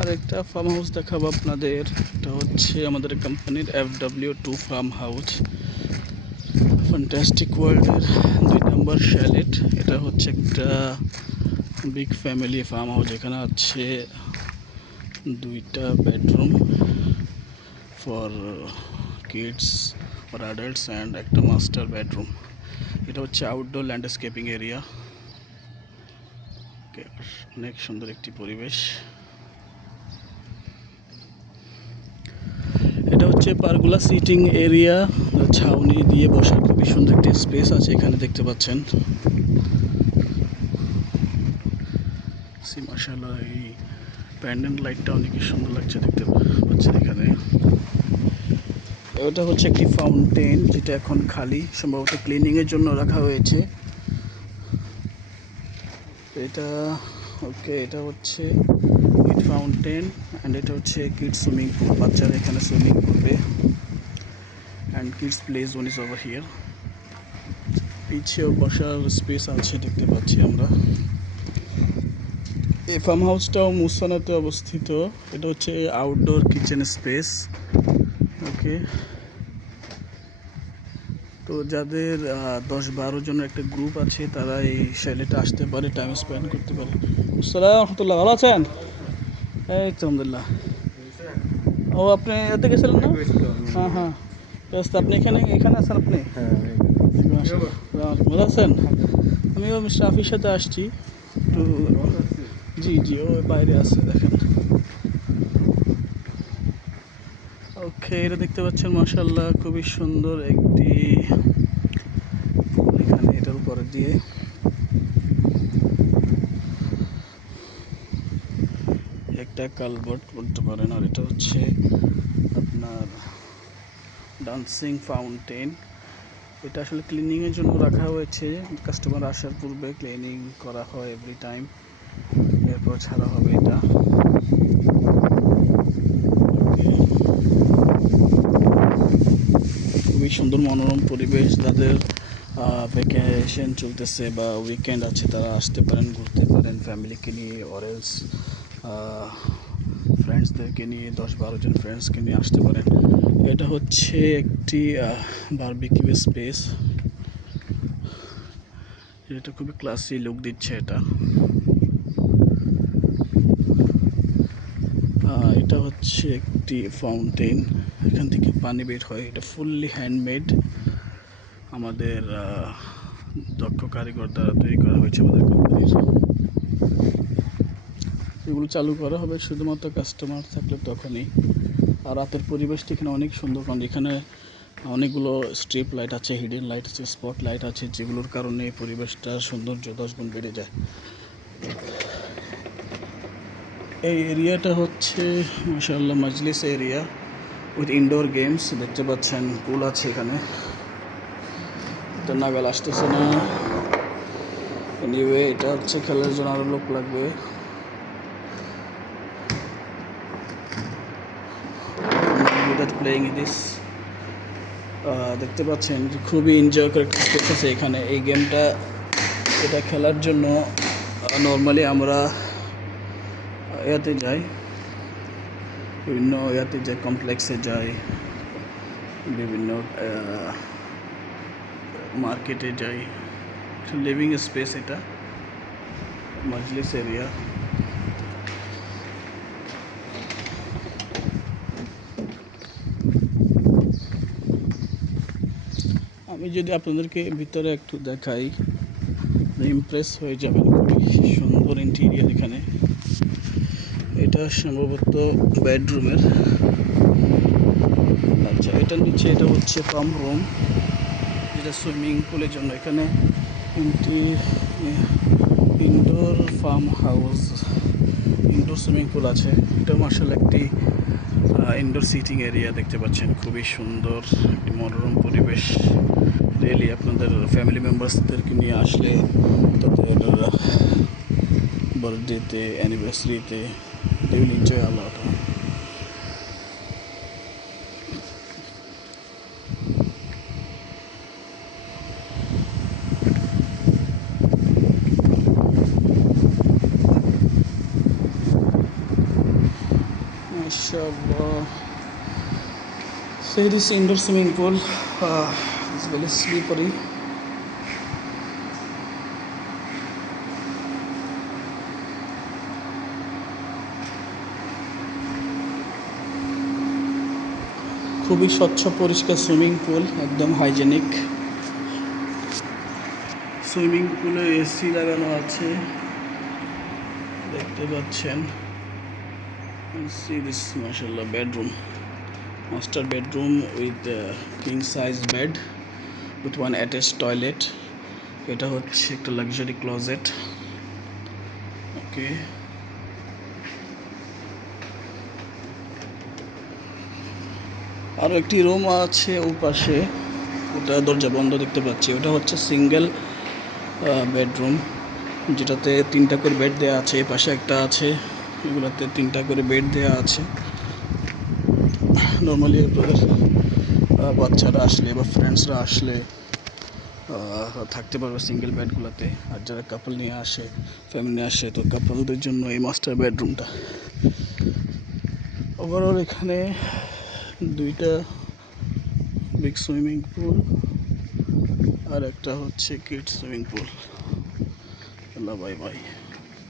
আর একটা farm house দেখাবো আপনাদের। এটা হচ্ছে আমাদের কোম্পানির FW2 ফার্ম হাউস, ফ্যান্টাস্টিক ওয়ার্ল্ডের 2 নম্বর শ্যালেট। এটা হচ্ছে একটা বিগ ফ্যামিলি ফার্ম হাউস। এখানে আছে 2টা bedroom for kids or adults and একটা মাস্টার বেডরুম। এটা হচ্ছে আউটডোর ল্যান্ডস্কেপিং এরিয়া। অনেক সুন্দর একটি পরিবেশ। এটা হচ্ছে পারগুলা সিটিং এরিয়া, ছাউনি দিয়ে বসার খুবই সুন্দর একটি স্পেস আছে এখানে দেখতে পাচ্ছেন। মাশাআল্লাহ, এই প্যান্ডেন্ট লাইটটা অনেক সুন্দর লাগছে দেখতে পাচ্ছেন এখানে। এটা হচ্ছে একটি ফাউন্টেন, যেটা এখন খালি, সম্ভবত ক্লিনিংয়ের জন্য রাখা হয়েছে। এটা ওকে, এটা হচ্ছে কিড ফাউন্টেন অ্যান্ড এটা হচ্ছে কিডস সুইমিং পুল। বাচ্চারা এখানে সুইমিং করবে and kids play zone is over here. পিছেও বসার স্পেস আছে দেখতে পাচ্ছি আমরা। এই ফার্ম হাউসটাও মুসানাতে অবস্থিত। এটা হচ্ছে আউটডোর কিচেন স্পেস। ওকে, তো যাদের 10-12 জনের একটা গ্রুপ আছে তারা এই শ্যালেটে আসতে পারে, টাইম স্পেন্ড করতে পারে। আসসালামু রহমতুল্লাহ, ভালো আছেন? এই তো আলহামদুলিল্লাহ। ও আপনি এতে গেছিলেন না? হ্যাঁ হ্যাঁ, ব্যস্ত। আপনি এখানে এখানে আছেন? আপনি ভালো আছেন? আমিও মিস্টার আফির সাথে আসছি একটু। জি জি, ও বাইরে আছে দেখেন। ওকে, এটা দেখতে পাচ্ছেন মাশাআল্লাহ, খুবই সুন্দর একটি এখানে এটার উপরে দিয়ে একটা কালভার্ট বলতে পারেন। আর এটা হচ্ছে আপনার ডান্সিং ফাউন্টেন। এটা আসলে ক্লিনিংয়ের জন্য রাখা হয়েছে। কাস্টমার আসার পূর্বে ক্লিনিং করা হয় এভরি টাইম, এরপর ছাড়া হবে এটা। খুবই সুন্দর মনোরম পরিবেশ। যাদের ভ্যাকেশন চলতেছে বা উইকেন্ড আছে তারা আসতে পারেন, ঘুরতে পারেন ফ্যামিলিকে নিয়ে, অরেলস ফ্রেন্ডসদেরকে নিয়ে, 10-12 জন ফ্রেন্ডসকে নিয়ে আসতে পারেন। এটা হচ্ছে একটি বারবিকিউ স্পেস। এটা খুবই ক্লাসি লুক দিচ্ছে এটা। এটা হচ্ছে একটি ফাউন্টেন, এখান থেকে পানি বের হয়। এটা ফুললি হ্যান্ডমেড, আমাদের দক্ষ কারিগর দ্বারা তৈরি করা হয়েছে আমাদের কোম্পানির। এগুলো চালু করা হবে শুধুমাত্র কাস্টমার থাকলে তখনই। আর রাতের পরিবেশটা এখানে অনেক সুন্দর, কারণ এখানে অনেকগুলো স্ট্রিপ লাইট আছে, হিডেন লাইট আছে, স্পট লাইট আছে, যেগুলোর কারণে এই পরিবেশটা সৌন্দর্য 10 গুণ বেড়ে যায়। এই এরিয়াটা হচ্ছে মাশাআল্লাহ মজলিস এরিয়া উইথ ইনডোর গেমস। দেখতে পাচ্ছেন পুল আছে এখানে। এটা নাগাল আসতেছে না। এনিওয়ে, এটা হচ্ছে খেলার জন্য আরও লোক লাগবে। প্লেইং দিস দেখতে পাচ্ছেন যে খুবই এনজয় করে করতেছে এখানে এই গেমটা। এটা খেলার জন্য নর্মালি আমরা ইয়াতে যাই, বিভিন্ন ইয়াতে যাই, কমপ্লেক্সে যাই, বিভিন্ন মার্কেটে যাই। লিভিং স্পেস, এটা মজলিস এরিয়া। আমি যদি আপনাদেরকে ভিতরে একটু দেখাই, ইমপ্রেস হয়ে যাবেন। খুবই সুন্দর ইন্টেরিয়ার এখানে। এটা সম্ভবত বেডরুমের। আচ্ছা, এটার নিচে এটা হচ্ছে পাম্প রুম, যেটা সুইমিং পুলের জন্য। এখানে indoor farm house, indoor swimming pool আছে। এটা মাশাআল্লাহ একটি ইনডোর সিটিং এরিয়া দেখতে পাচ্ছেন। খুবই সুন্দর একটি মনোরম পরিবেশ। রিয়েলি আপনাদের ফ্যামিলি মেম্বার্সদেরকে নিয়ে আসলে তাদের বার্থডেতে, অ্যানিভার্সারিতে they will enjoy a lot. MashaAllah. So this indoor swimming pool is very slippery. খুবই স্বচ্ছ পরিষ্কার সুইমিং পুল, একদম হাইজেনিক। সুইমিং পুলে এসি লাগানো আছে, দেখতে পাচ্ছেন। See this, mashallah, bedroom, master bedroom with king size bed with one attached toilet. এটা হচ্ছে একটা লাক্সারি ক্লোজেট। ওকে, আরও একটি রুম আছে ওপাশে, ওটা দরজা বন্ধ দেখতে পাচ্ছি। ওটা হচ্ছে সিঙ্গেল বেডরুম, যেটাতে 3টা করে বেড দেওয়া আছে। পাশে একটা আছে, এগুলোতে 3টা করে বেড দেওয়া আছে। নর্মালি আপনাদের বাচ্চারা আসলে বা ফ্রেন্ডসরা আসলে থাকতে পারবে সিঙ্গেল বেডগুলোতে। আর যারা কাপল নিয়ে আসে, ফ্যামিলি নিয়ে আসে, তো কাপলদের জন্য এই মাস্টার বেডরুমটা। ওভারঅল এখানে 2টা বিগ সুইমিং পুল আর একটা হচ্ছে কিডস সুইমিং পুল। আল্লাহ, বাই বাই।